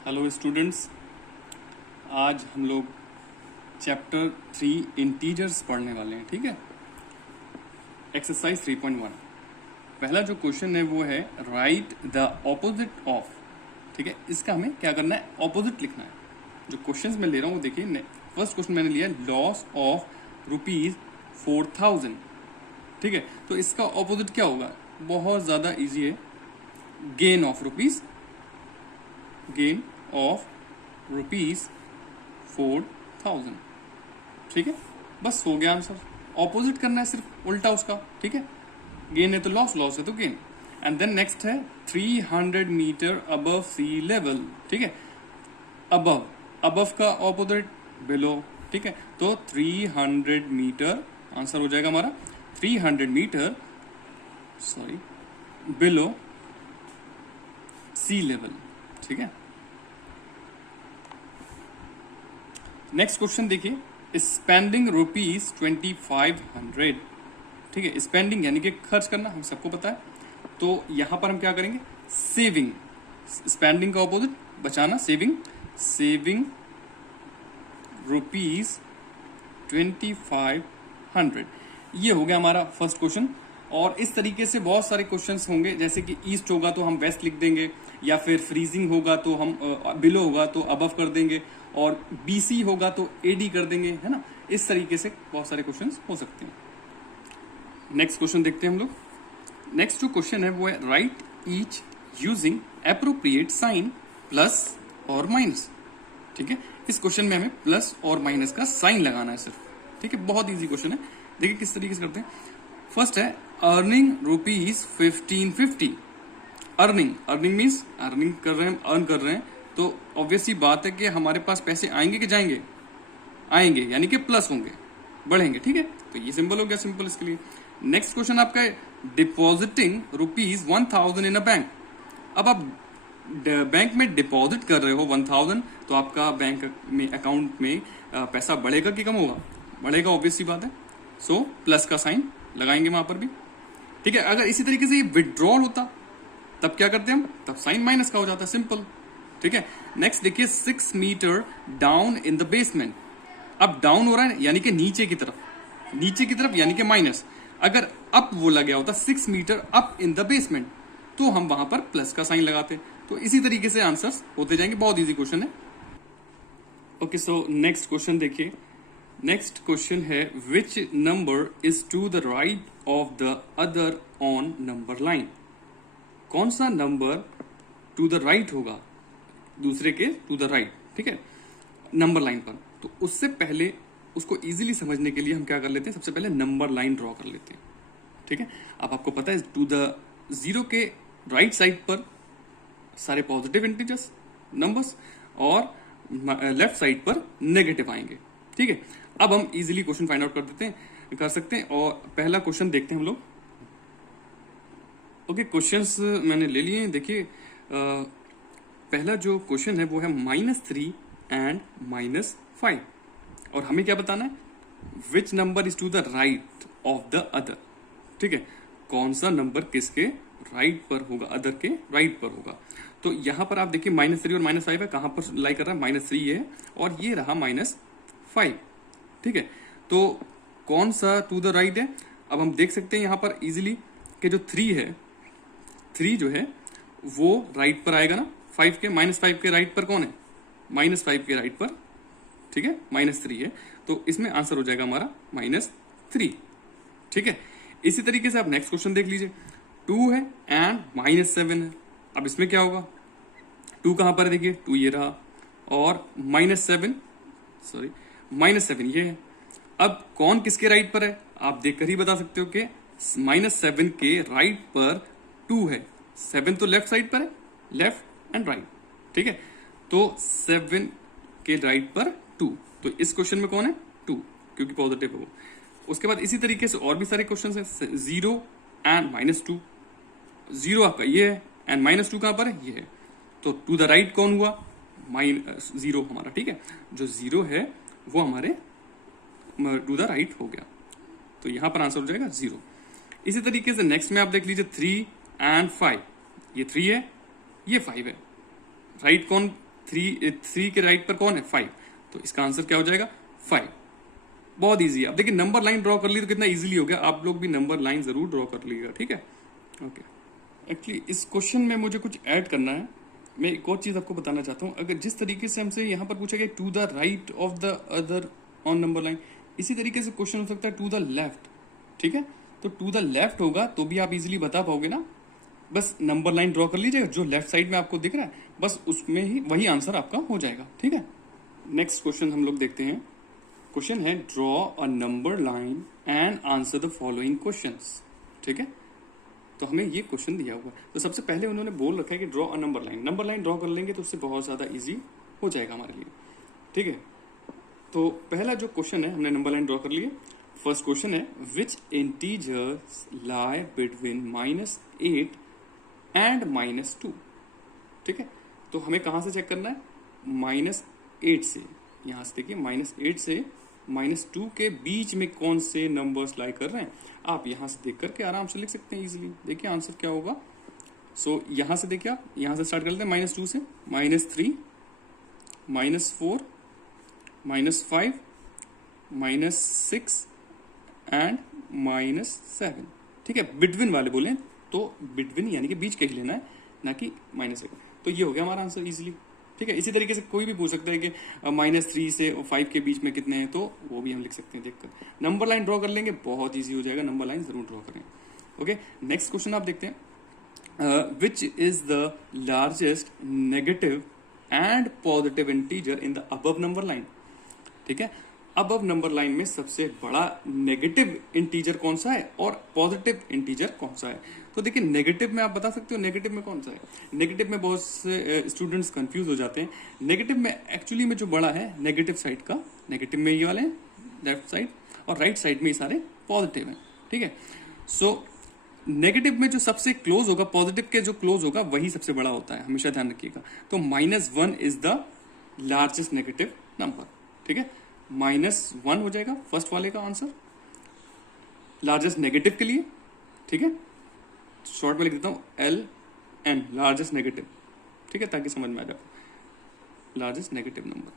Hello students, आज हम लोग चैप्टर 3 इंटीजर्स पढ़ने वाले हैं। ठीक है, एक्सरसाइज 3.1। पहला जो क्वेश्चन है वो है राइट द ऑपोजिट ऑफ। ठीक है, इसका हमें क्या करना है, ऑपोजिट लिखना है। जो क्वेश्चंस मैं ले रहा हूँ वो देखिए, फर्स्ट क्वेश्चन मैंने लिया लॉस ऑफ ₹4,000। ठीक है, तो इसका ऑपोजिट क्या होगा, बहुत ज्यादा इजी है, गेन ऑफ ₹4,000। ठीक है, बस हो गया आंसर। ऑपोजिट करना है सिर्फ, उल्टा उसका। ठीक है, गेन है तो लॉस, लॉस है तो गेन। एंड देन नेक्स्ट है 300 मीटर अबव सी लेवल। ठीक है, अबव, अबव का ऑपोजिट बिलो। ठीक है, तो 300 मीटर आंसर हो जाएगा हमारा 300 मीटर बिलो सी लेवल। ठीक है, नेक्स्ट क्वेश्चन देखिए, स्पेंडिंग ₹2500। ठीक है, स्पेंडिंग यानी कि खर्च करना, हम सबको पता है। तो यहां पर हम क्या करेंगे, सेविंग। स्पेंडिंग का ऑपोजिट बचाना, सेविंग ₹2500। ये हो गया हमारा फर्स्ट क्वेश्चन। और इस तरीके से बहुत सारे क्वेश्चंस होंगे, जैसे कि ईस्ट होगा तो हम वेस्ट लिख देंगे, या फिर फ्रीजिंग होगा तो हम बिलो होगा तो अबव कर देंगे, और बीसी होगा तो एडी कर देंगे, है ना। इस तरीके से बहुत सारे क्वेश्चंस हो सकते हैं। नेक्स्ट क्वेश्चन देखते हैं हम लोग। नेक्स्ट जो क्वेश्चन है वो है write each using appropriate sign plus और माइनस। ठीक है, इस क्वेश्चन में हमें प्लस और माइनस का साइन लगाना है सिर्फ। ठीक है, बहुत इजी क्वेश्चन है। देखिए किस तरीके से करते हैं। फर्स्ट है अर्निंग ₹1550। अर्निंग मीन्स अर्निंग कर रहे हैं, अर्न कर रहे हैं, तो ऑब्वियस सी बात है कि हमारे पास पैसे आएंगे कि जाएंगे, आएंगे, यानी कि प्लस होंगे, बढ़ेंगे। ठीक है, तो ये सिंपल हो गया, सिंपल इसके लिए। नेक्स्ट क्वेश्चन आपका है डिपॉजिटिंग ₹1000 इन अ बैंक। अब आप बैंक में डिपॉजिट कर रहे हो 1000, तो आपका बैंक में अकाउंट में पैसा बढ़ेगा कि कम होगा, बढ़ेगा, ऑब्वियस सी बात है। सो प्लस का साइन लगाएंगे वहां पर भी। ठीक है, अगर इसी तरीके से ये विड्रॉल होता तब क्या करते हम, तब साइन माइनस का हो जाता, सिंपल। ठीक है, नेक्स्ट देखिए 6 meter down in the basement. अब डाउन हो रहा है यानी कि नीचे की तरफ, यानी कि माइनस। अगर अप बोला गया होता 6 metre up in the basement, तो हम वहां पर प्लस का साइन लगाते। तो इसी तरीके से आंसर्स होते जाएंगे, बहुत इजी क्वेश्चन है। ओके, सो नेक्स्ट क्वेश्चन देखिए। नेक्स्ट क्वेश्चन है which number is to the right of the other on number line. कौन सा नंबर टू द राइट होगा दूसरे के टू द राइट। ठीक है, नंबर लाइन पर। तो उससे पहले उसको इजीली समझने के लिए हम क्या कर लेते हैं, सबसे पहले नंबर लाइन ड्रॉ कर लेते हैं। ठीक है, अब आपको पता है टू द जीरो के राइट साइड पर सारे पॉजिटिव इंटीजर्स नंबर्स, और लेफ्ट साइड पर नेगेटिव आएंगे। ठीक है, अब हम इजीली क्वेश्चन फाइंड आउट कर सकते हैं। और पहला क्वेश्चन देखते हैं हम लोग। ओके, क्वेश्चंस मैंने ले लिए हैं। देखिए पहला जो क्वेश्चन है वो है -3 एंड -5, और हमें क्या बताना है, which number is to the right of the other. ठीक है, कौन सा नंबर किसके राइट पर होगा, अदर के राइट पर होगा। तो यहां पर आप देखिए -3 और -5 है, कहां पर लाई कर रहा है, -3 है और ये रहा -5। ठीक है, तो कौन सा टू द राइट है, अब हम देख सकते हैं यहां पर इजीली कि जो 3 है, 3 जो है वो राइट पर आएगा ना, 5 के, -5 के राइट पर कौन है, -5 के राइट पर। ठीक है, -3 है, तो इसमें आंसर हो जाएगा हमारा -3। ठीक है, इसी तरीके से आप नेक्स्ट क्वेश्चन देख लीजिए। 2 है एंड -7 है। अब इसमें क्या होगा, 2 कहां पर है, देखिए 2 ये रहा, और -7 ये है। अब कौन किसके राइट पर है, आप देखकर ही बता सकते हो कि -7 के राइट पर 2 है। 7 तो लेफ्ट साइड पर है, लेफ्ट एंड राइट। ठीक है, तो 7 के राइट पर 2, तो इस क्वेश्चन में कौन है, 2, क्योंकि पॉजिटिव है वो। उसके बाद इसी तरीके से और भी सारे क्वेश्चन हैं। 0 एंड -2, 0 आपका ये है एंड -2 कहां पर है, ये है। तो टू द राइट कौन हुआ, -0 हमारा। ठीक है, जो 0 है वो हमारे टू द राइट हो गया, तो यहां पर आंसर हो जाएगा 0। इसी तरीके से नेक्स्ट में आप देख लीजिए 3 एंड 5, ये 3 है, ये 5 है। राइट कौन 3 के राइट पर कौन है 5, तो इसका आंसर क्या हो जाएगा 5। बहुत इजी है। अब देखिए नंबर लाइन ड्रॉ कर ली तो कितना इजीली हो गया, आप लोग भी नंबर लाइन जरूर ड्रॉ कर लीजिएगा, ठीक है। ओके, एक्चुअली इस क्वेश्चन में मुझे कुछ ऐड करना है। मैं एक और चीज आपको बताना चाहता हूँ, अगर जिस तरीके से हमसे यहाँ पर पूछा गया to the right of the other on number line, इसी तरीके से क्वेश्चन हो सकता है टू द लेफ्ट, ठीक है। तो टू द लेफ्ट होगा तो भी आप इजीली बता पाओगे ना, बस नंबर लाइन ड्रॉ कर लीजिएगा, जो लेफ्ट साइड में आपको दिख रहा है बस उसमें ही वही आंसर आपका हो जाएगा, ठीक है। नेक्स्ट क्वेश्चन हम लोग देखते हैं। क्वेश्चन है draw a number line and answer the following questions, ठीक है। तो हमें ये क्वेश्चन दिया हुआ है, तो सबसे पहले उन्होंने बोल रखा है कि draw a number line. Number line draw कर लेंगे तो उससे बहुत ज्यादा इजी हो जाएगा हमारे लिए, ठीक है। तो पहला जो क्वेश्चन है हमने नंबर लाइन ड्रॉ कर लिया। फर्स्ट क्वेश्चन है विच इंटीजर्स लाई बिटवीन -8 एंड -2, ठीक है। तो हमें कहां से चेक करना है, -8 से, यहां से देखिए -8 से -2 के बीच में कौन से नंबर्स लाई कर रहे हैं, आप यहां से देख करके आराम से लिख सकते हैं इजीली। देखिए आंसर क्या होगा। सो यहां से देखिए, आप यहां से स्टार्ट कर लेते हैं -2 से, -3, -4, -5, -6 एंड -7, ठीक है। बिटवीन वाले बोले तो बिटवीन यानी कि बीच के ही लेना है, ना कि -8। तो ये हो गया हमारा आंसर इजीली, ठीक है। इसी तरीके से कोई भी पूछ सकता है कि -3 से 5 के बीच में कितने हैं, तो वो भी हम लिख सकते हैं देखकर। नंबर लाइन ड्रॉ कर लेंगे, बहुत इजी हो जाएगा, नंबर लाइन जरूर ड्रॉ करें। ओके, नेक्स्ट क्वेश्चन आप देखते हैं। Which is the largest negative and positive integer in the above number line, ठीक है। अबव नंबर लाइन में सबसे बड़ा नेगेटिव इंटीजर कौन सा है और पॉजिटिव इंटीजर कौन सा है। तो देखिए नेगेटिव में आप बता सकते हो नेगेटिव में कौन सा है। नेगेटिव में बहुत से स्टूडेंट्स कंफ्यूज हो जाते हैं। नेगेटिव में एक्चुअली में जो बड़ा है नेगेटिव साइड का, नेगेटिव में ये वाले हैं लेफ्ट साइड, और राइट साइड में ये सारे पॉजिटिव हैं, ठीक है। सो नेगेटिव में जो सबसे क्लोज होगा, पॉजिटिव के जो क्लोज होगा वही सबसे बड़ा होता है, हमेशा ध्यान रखिएगा। तो -1 is the largest negative number, ठीक है। -1 हो जाएगा फर्स्ट वाले का आंसर लार्जेस्ट नेगेटिव के लिए, ठीक है। शॉर्ट में लिख देता हूं LN, लार्जेस्ट नेगेटिव, ठीक है, ताकि समझ में आ जाए लार्जेस्ट नेगेटिव नंबर।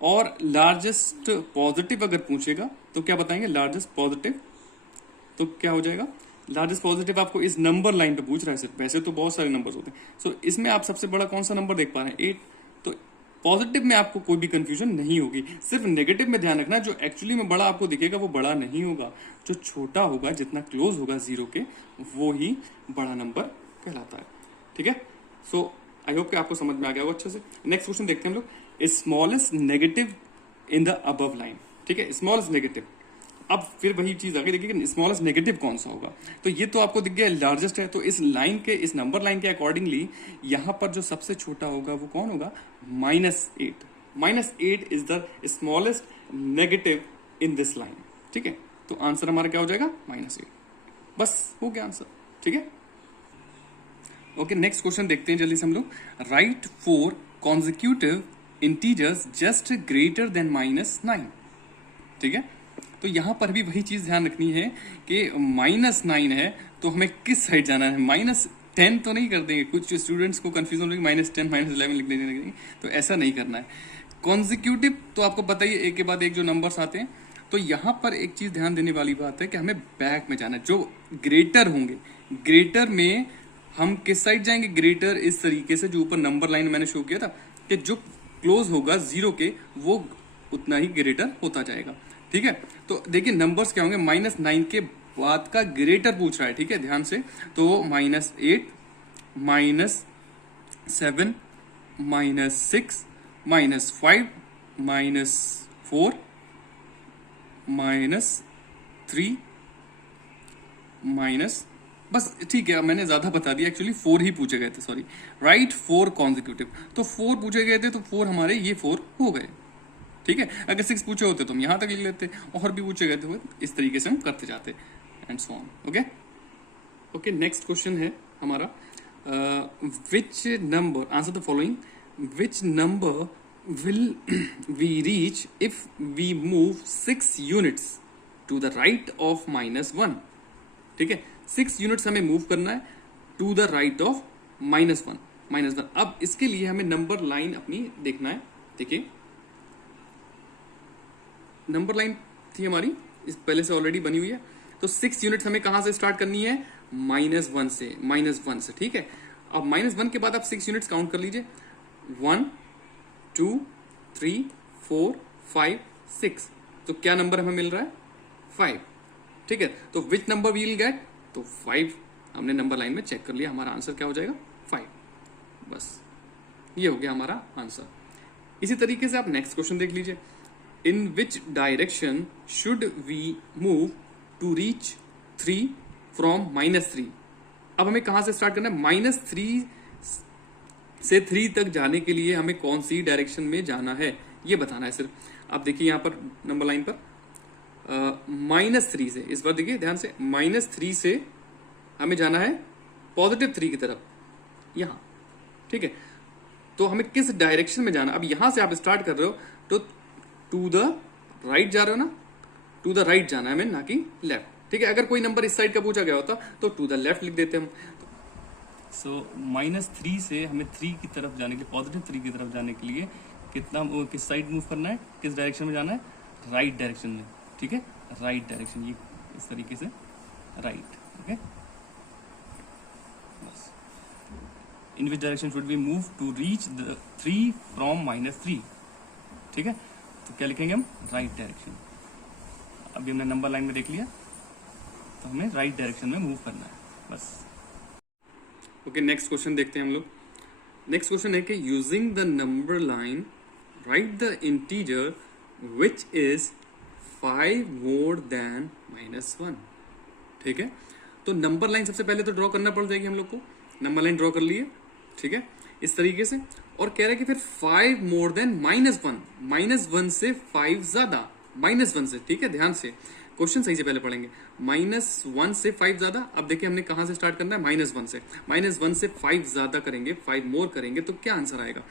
और लार्जेस्ट पॉजिटिव अगर पूछेगा तो क्या बताएंगे, लार्जेस्ट पॉजिटिव तो क्या हो जाएगा, लार्जेस्ट पॉजिटिव आपको इस नंबर लाइन पे पूछ रहा है सिर्फ, वैसे तो बहुत सारे नंबर्स होते हैं। सो इसमें आप सबसे बड़ा कौन सा नंबर देख पा रहे हैं 8। तो पॉजिटिव में आपको कोई भी कंफ्यूजन नहीं होगी, सिर्फ नेगेटिव में ध्यान रखना जो एक्चुअली में बड़ा आपको दिखेगा वो बड़ा नहीं होगा, जो छोटा होगा जितना क्लोज होगा 0 के वो ही बड़ा नंबर कहलाता है, ठीक है। सो आई होप कि आपको समझ में आ गया होगा अच्छे से। नेक्स्ट क्वेश्चन देखते हैं हम लोग, smallest negative in the above line, ठीक है। स्मॉलेस्ट नेगेटिव, अब फिर वही चीज आगे देखिए स्मॉलेस्ट नेगेटिव कौन सा होगा। तो ये तो आपको दिख गया लार्जेस्ट है, तो इस लाइन के, इस नंबर लाइन के अकॉर्डिंगली यहां पर जो सबसे छोटा होगा वो कौन होगा, -8। -8 is the smallest negative in this line, ठीक है। तो आंसर हमारा क्या हो जाएगा -8, बस हो गया आंसर, ठीक है। ओके, नेक्स्ट क्वेश्चन देखते हैं जल्दी से हम लोग। Right 4 consecutive integers just greater than -9, ठीक है। तो यहां पर भी वही चीज ध्यान रखनी है कि -9 है तो हमें किस साइड जाना है, -10 तो नहीं कर देंगे। कुछ स्टूडेंट्स को कंफ्यूजन होगी -10 -11 लिखने देंगे, तो ऐसा नहीं करना है। कॉन्जिक्यूटिव तो आपको पता ही है, एक के बाद एक जो नंबर्स आते हैं। तो यहां पर एक चीज ध्यान देने वाली बात है कि हमें बैक में जाना है, जो ग्रेटर होंगे। ग्रेटर में हम किस साइड जाएंगे, ग्रेटर इस तरीके से जो ऊपर नंबर लाइन मैंने शो किया था कि जो क्लोज होगा 0 के वो उतना ही ग्रेटर होता जाएगा, ठीक है। तो देखिए नंबर्स क्या होंगे, -9 के बाद का ग्रेटर पूछ रहा है, ठीक है, ध्यान से। तो -8, -7, -6, -5, -4, -3, बस ठीक है, मैंने ज्यादा बता दिया, एक्चुअली 4 ही पूछे गए थे, सॉरी। राइट 4 कॉन्जिक्यूटिव, तो 4 पूछे गए थे तो 4 हमारे ये 4 हो गए, ठीक है। अगर 6 पूछे होते तो हम यहां तक लिख लेते, और भी पूछे गए थे, इस तरीके से हम करते जाते, and so on. Okay, next question है हमारा, which number, answer the following, which number will we reach if we move 6 units to the right of -1, ठीक है। 6 यूनिट्स हमें मूव करना है टू द राइट ऑफ -1। -1। अब इसके लिए हमें नंबर लाइन अपनी देखना है। देखिए नंबर लाइन थी हमारी, इस पहले से ऑलरेडी बनी हुई है। तो 6 यूनिट्स हमें कहां से स्टार्ट करनी है? -1 से, -1 से, ठीक है। अब -1 के बाद आप 6 यूनिट्स काउंट कर लीजिए। 1 2 3 4 5 6। तो क्या नंबर हमें मिल रहा है? 5, ठीक है। तो विच नंबर वील गेट? तो 5 हमने नंबर लाइन में चेक कर लिया, हमारा आंसर क्या हो जाएगा? 5। बस ये हो गया हमारा आंसर। इसी तरीके से आप नेक्स्ट क्वेश्चन देख लीजिए। In which direction should we move to reach 3 from -3? अब हमें कहां से स्टार्ट करना है? -3 से 3 तक जाने के लिए हमें कौन सी डायरेक्शन में जाना है ये बताना है सिर्फ। आप देखिए यहां पर नंबर लाइन पर -3 से, इस बार देखिए ध्यान से, -3 से हमें जाना है +3 की तरफ, यहां, ठीक है। तो हमें किस डायरेक्शन में जाना? अब यहां से आप स्टार्ट कर रहे हो तो टू द राइट जा रहे हो ना, टू द राइट जाना है हमें, ना कि लेफ्ट, ठीक है। अगर कोई नंबर इस साइड का पूछा गया होता तो टू द लेफ्ट लिख देते हम। सो -3 से हमें 3 की तरफ जाने के लिए, +3 की तरफ जाने के लिए कितना, किस साइड मूव करना है, किस डायरेक्शन में जाना है? राइट डायरेक्शन में, ठीक है, राइट डायरेक्शन, ये इस तरीके से राइट, ओके। बस in which direction should we move to reach the 3 from -3, ठीक है। तो क्या लिखेंगे हम? Right direction. अभी हमने नंबर लाइन में देख लिया, तो हमें राइट डायरेक्शन में मूव करना है, बस। ओके, नेक्स्ट क्वेश्चन देखते हैं हम लोग। नेक्स्ट क्वेश्चन है कि using the number line right the integer which is 5 more than -1, ठीक है। तो नंबर लाइन सबसे पहले तो ड्रॉ करना पड़ जाएगी हम लोग को। नंबर लाइन ड्रॉ कर लिए, ठीक है, इस तरीके से। और कह रहे हैं कि फिर 5 मोर देन -1, -1 से 5 ज्यादा, -1 से, ठीक है, ध्यान से क्वेश्चन सही से पहले पढ़ेंगे। -1 से 5 ज्यादा। अब देखिए हमने कहां से स्टार्ट करना है? -1 से। -1 से 5 ज्यादा करेंगे, 5 मोर करेंगे तो क्या आंसर आएगा?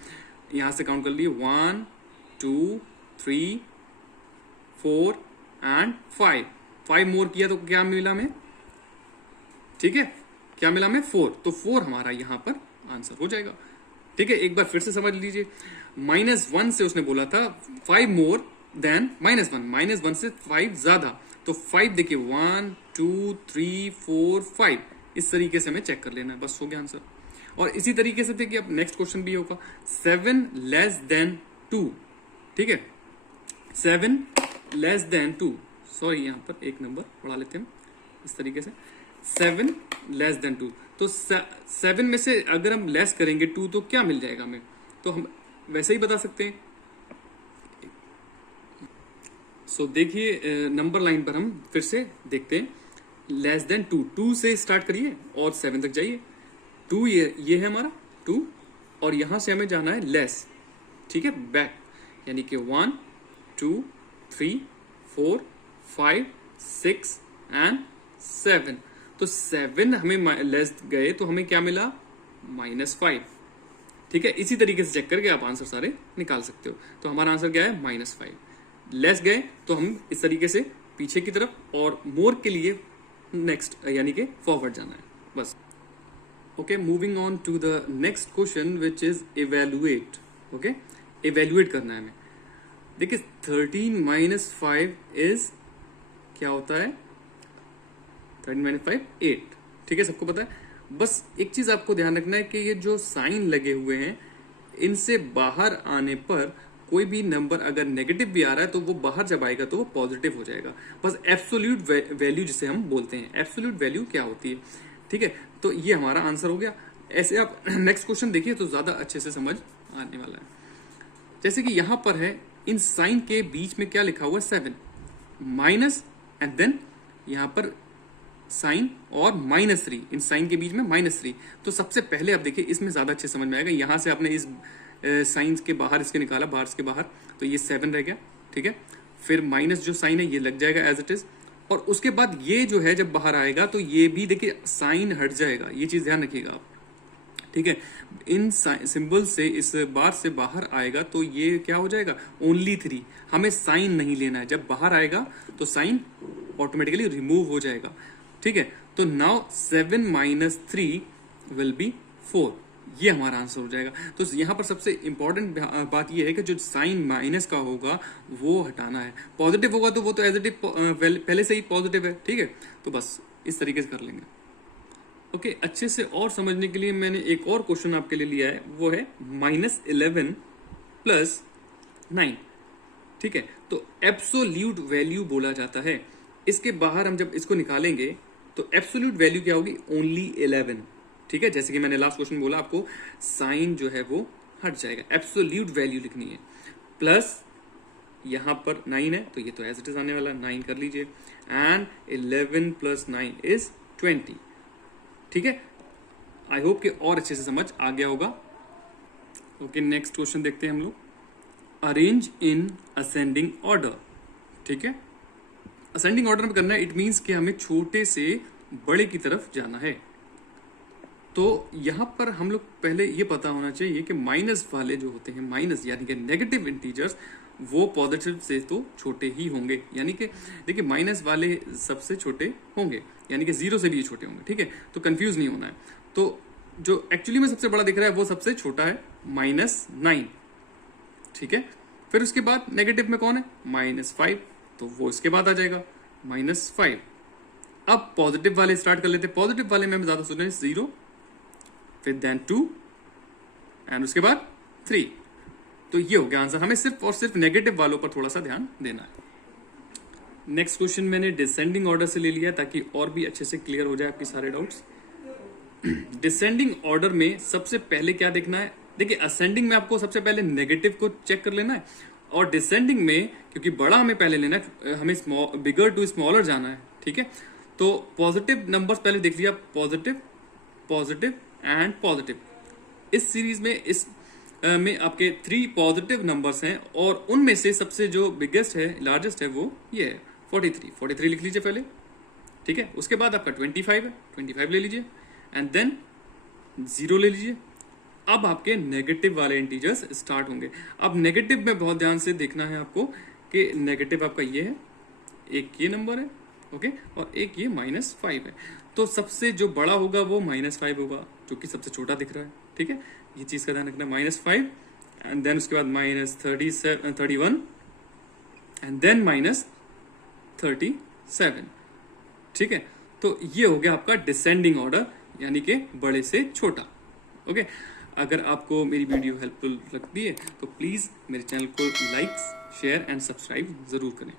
यहां से काउंट कर लिए, 1 2 3 4 एंड 5। 5 मोर किया तो क्या मिला हमें? ठीक है, क्या मिला हमें? 4। तो 4 हमारा यहां पर आंसर हो जाएगा, ठीक है। एक बार फिर से समझ लीजिए, -1 से उसने बोला था 5 मोर देन -1, -1 से 5 ज्यादा। तो 5 देखिए, 1 2 3 4 5, इस तरीके से हमें चेक कर लेना है, बस हो गया आंसर। और इसी तरीके से देखिए अब नेक्स्ट क्वेश्चन भी होगा, 7 लेस देन 2, ठीक है, 7 लेस देन 2, सॉरी यहां पर एक नंबर बढ़ा लेते हैं इस तरीके से, 7 लेस देन 2। तो 7 में से अगर हम लेस करेंगे 2 तो क्या मिल जाएगा हमें? तो हम वैसे ही बता सकते हैं। सो देखिए नंबर लाइन पर हम फिर से देखते हैं, लेस देन 2 से स्टार्ट करिए और 7 तक जाइए। 2 ये है हमारा 2, और यहां से हमें जाना है लेस, ठीक है, बैक, यानी कि 1 2 3 4 5 6 एंड 7। तो 7 हमें लेस गए तो हमें क्या मिला? -5, ठीक है। इसी तरीके से चेक करके आप आंसर सारे निकाल सकते हो। तो हमारा आंसर क्या है? -5। लेस गए तो हम इस तरीके से पीछे की तरफ, और मोर के लिए नेक्स्ट यानी कि फॉरवर्ड जाना है, बस। Okay, moving on to the next question which is evaluate. Okay, evaluate करना है हमें। देखिए 13 - 5 इज क्या होता है? 13 - 5 8, ठीक है, सबको पता है। बस एक चीज आपको ध्यान रखना है कि ये जो साइन लगे हुए हैं, इनसे बाहर आने पर कोई भी नंबर अगर नेगेटिव भी आ रहा है तो वो बाहर जब आएगा तो वो पॉजिटिव हो जाएगा। बस एब्सोल्यूट वैल्यू जिसे हम बोलते हैं, एब्सोल्यूट वैल्यू क्या होती है, ठीक है। तो ये हमारा आंसर हो गया। ऐसे आप नेक्स्ट क्वेश्चन देखिए तो ज्यादा अच्छे से समझ आने वाला है। जैसे कि यहां पर है, इन साइन के बीच में क्या लिखा हुआ है? 7 माइनस, एंड देन यहां पर साइन और -3, इन साइन के बीच में -3। तो सबसे पहले आप देखिए इसमें ज्यादा अच्छे समझ में आएगा। यहां से आपने इस साइंस के बाहर इसके निकाला, बाहर इसके बाहर, तो ये 7 रह गया, ठीक है। फिर माइनस जो साइन है ये लग जाएगा एज इट इज, और उसके बाद ये जो है जब बाहर आएगा तो ये भी देखिए साइन हट जाएगा, ये चीज ध्यान रखिएगा आप, ठीक है। इन सिंबल से इस बार से बाहर आएगा तो ये क्या हो जाएगा? ओनली 3। हमें साइन नहीं लेना है, जब बाहर आएगा तो साइन ऑटोमेटिकली रिमूव हो जाएगा, ठीक है। तो नाउ 7 - 3 विल बी 4, ये हमारा आंसर हो जाएगा। तो यहाँ पर सबसे इंपॉर्टेंट बात ये है कि जो साइन माइनस का होगा वो हटाना है। पॉजिटिव होगा तो वो तो एज इट इज पहले से ही पॉजिटिव है, ठीक है। तो बस इस तरीके से कर लेंगे। ओके, अच्छे से और समझने के लिए मैंने एक और क्वेश्चन आपके लिए लिया है, वो है -11 + 9, ठीक है। तो एब्सोल्यूट वैल्यू बोला जाता है। इसके बाहर हम जब इसको निकालेंगे तो एब्सोल्यूट वैल्यू क्या होगी? ओनली 11, ठीक है। जैसे कि मैंने लास्ट क्वेश्चन बोला, आपको साइन जो है वो हट जाएगा, एब्सोल्यूट वैल्यू लिखनी है। प्लस यहां पर 9 है तो ये तो एज इट इज आने वाला, 9 कर लीजिए। एंड 11 + 9 = 20, ठीक है। आई होप कि और अच्छे से समझ आ गया होगा। ओके, नेक्स्ट क्वेश्चन देखते हैं हम लोग। अरेंज इन असेंडिंग ऑर्डर, ठीक है। असेंडिंग ऑर्डर में करना है, इट मीन्स कि हमें छोटे से बड़े की तरफ जाना है। तो यहां पर हम लोग पहले ये पता होना चाहिए कि माइनस वाले जो होते हैं, माइनस यानी कि नेगेटिव इंटीजर्स, वो पॉजिटिव से तो छोटे ही होंगे। यानी कि देखिए, माइनस वाले सबसे छोटे होंगे, यानी कि 0 से भी छोटे होंगे, ठीक है। तो कंफ्यूज नहीं होना है। तो जो एक्चुअली में सबसे बड़ा दिख रहा है वो सबसे छोटा है, -9, ठीक है। फिर उसके बाद नेगेटिव में कौन है? -5, तो वो इसके बाद आ जाएगा -5। अब पॉजिटिव वाले स्टार्ट कर लेते हैं। पॉजिटिव वाले में हम ज्यादा सोच रहे हैं, 0, फिर देन 2 एंड उसके बाद 3। तो ये हो गया आंसर। हमें सिर्फ और सिर्फ नेगेटिव वालों पर थोड़ा सा ध्यान देना है। नेक्स्ट क्वेश्चन मैंने डिसेंडिंग ऑर्डर से ले लिया ताकि और भी अच्छे से क्लियर हो जाए आपके सारे डाउट्स। डिसेंडिंग ऑर्डर में सबसे पहले क्या देखना है? देखिए, असेंडिंग में आपको सबसे पहले नेगेटिव को चेक कर लेना है, और डिसेंडिंग में क्योंकि बड़ा हमें पहले लेना है, हमें बिगर टू स्मॉलर जाना है, ठीक है। तो पॉजिटिव नंबर्स पहले देख लिया, पॉजिटिव, पॉजिटिव एंड पॉजिटिव। इस सीरीज में में आपके 3 पॉजिटिव नंबर्स हैं, और उनमें से सबसे जो बिगेस्ट है, लार्जेस्ट है, वो ये है 43 लिख लीजिए पहले, ठीक है। उसके बाद आपका 25 है, 25 ले लीजिए, एंड देन 0 ले लीजिए। अब आपके नेगेटिव वाले इंटीजर्स स्टार्ट होंगे। अब नेगेटिव में बहुत ध्यान से देखना है आपको कि नेगेटिव आपका ये है, एक ये नंबर है, ओके, और एक ये -5 है। तो सबसे जो बड़ा होगा वो -5 होगा, जो कि सबसे छोटा दिख रहा है, ठीक है। ये चीज का ध्यान रखना, -5 एंड देन उसके बाद -31 एंड देन -37, ठीक है। तो ये हो गया आपका डिसेंडिंग ऑर्डर, यानी कि बड़े से छोटा, ओके। अगर आपको मेरी वीडियो हेल्पफुल लगती है तो प्लीज मेरे चैनल को लाइक, शेयर एंड सब्सक्राइब जरूर करें।